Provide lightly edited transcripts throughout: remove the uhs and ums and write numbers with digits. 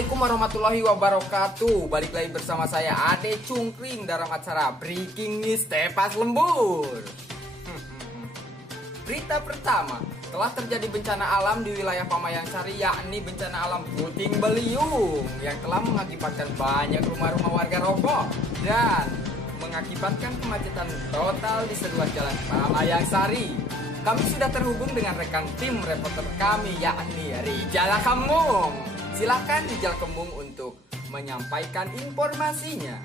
Assalamualaikum warahmatullahi wabarakatuh. Balik lagi bersama saya Ade Cungkring dalam acara Breaking News Tepas Lembur. Berita pertama, telah terjadi bencana alam di wilayah Pamayang Sari, yakni bencana alam puting beliung yang telah mengakibatkan banyak rumah-rumah warga roboh dan mengakibatkan kemacetan total di seluruh jalan Pamayang Sari. Kami sudah terhubung dengan rekan tim reporter kami, yakni Rijal Kemung. Silakan Rijal Kemung untuk menyampaikan informasinya.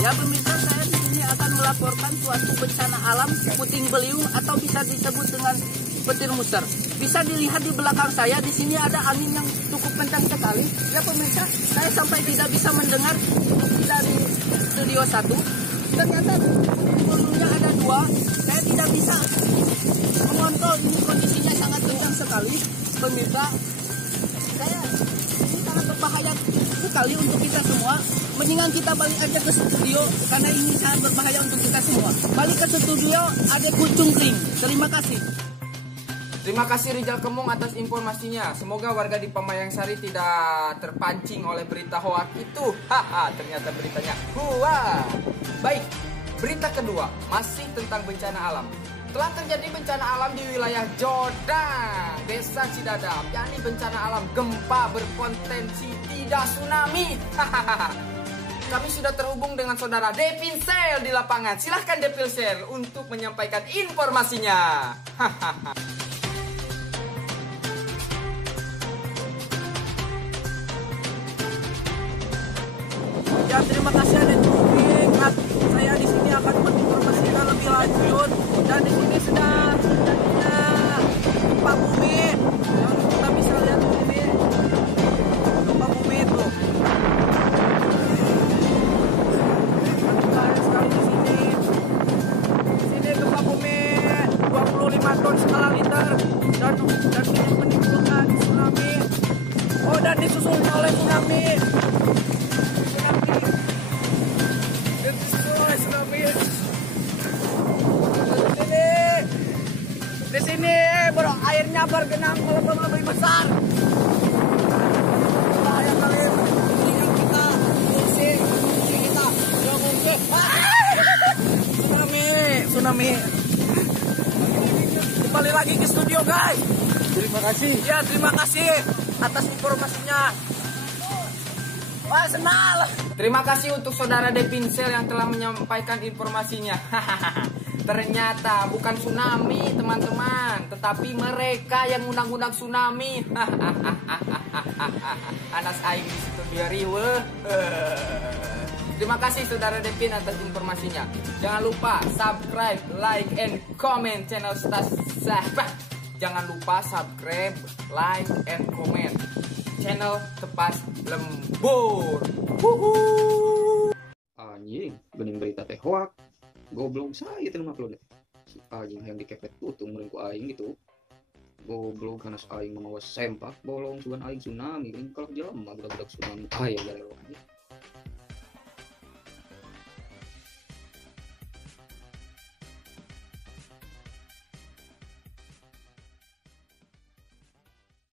Ya pemirsa, saya di sini akan melaporkan suatu bencana alam puting beliung atau bisa disebut dengan petir muser. Bisa dilihat di belakang saya, di sini ada angin yang cukup kencang sekali. Ya pemirsa, saya sampai tidak bisa mendengar dari studio 1. Ternyata bulunya ada 2. Saya tidak bisa mengontrol, ini kondisinya sangat kencang sekali. Pemirsa, ini sangat berbahaya sekali untuk kita semua. Mendingan kita balik aja ke studio karena ini sangat berbahaya untuk kita semua. Balik ke studio, ada Cungkring. Terima kasih. Terima kasih Rijal Kemung atas informasinya. Semoga warga di Pamayang Sari tidak terpancing oleh berita hoak itu. Ternyata beritanya hoak. Baik, berita kedua masih tentang bencana alam. Telah terjadi bencana alam di wilayah Jodang, Desa Cidadap, yakni bencana alam gempa berpotensi tidak tsunami. Kami sudah terhubung dengan saudara Depinsel di lapangan. Silahkan Depinsel untuk menyampaikan informasinya. Ya, terima kasih ada Cungkring. Saya di sini akan menginformasikan lebih lanjut. Dan di sini sudah terjadinya gempa bumi. Yang kita bisa lihat di sini gempa bumi itu. Ada sekali di sini. Di sini gempa bumi 25 ton skala liter dan menimbulkan tsunami. Oh, dan disusulnya oleh tsunami. Di sini bro, airnya bergenang lebih besar. Bahaya kali ini kita kursi kita mungkin. Tsunami. Kembali lagi ke studio guys. Terima kasih. Ya, terima kasih atas informasinya. Wah, senang. Terima kasih untuk saudara Depinsel yang telah menyampaikan informasinya. Ternyata bukan tsunami teman-teman, tetapi mereka yang undang-undang tsunami. Anas aing di studio riwe. Terima kasih saudara Depin atas informasinya. Jangan lupa subscribe, like, and comment channel Jangan lupa subscribe, like, and comment channel Tepas Lembur. Anjing, bening berita teh hoak. Goblok saya itu nama deh. Si anjing yang dikepet putung meureun ku aing gitu. Goblok karena aing mengawas sempak bolong sugan aing tsunami. Kalau jelema budak-budak tsunami aya garelo anjing.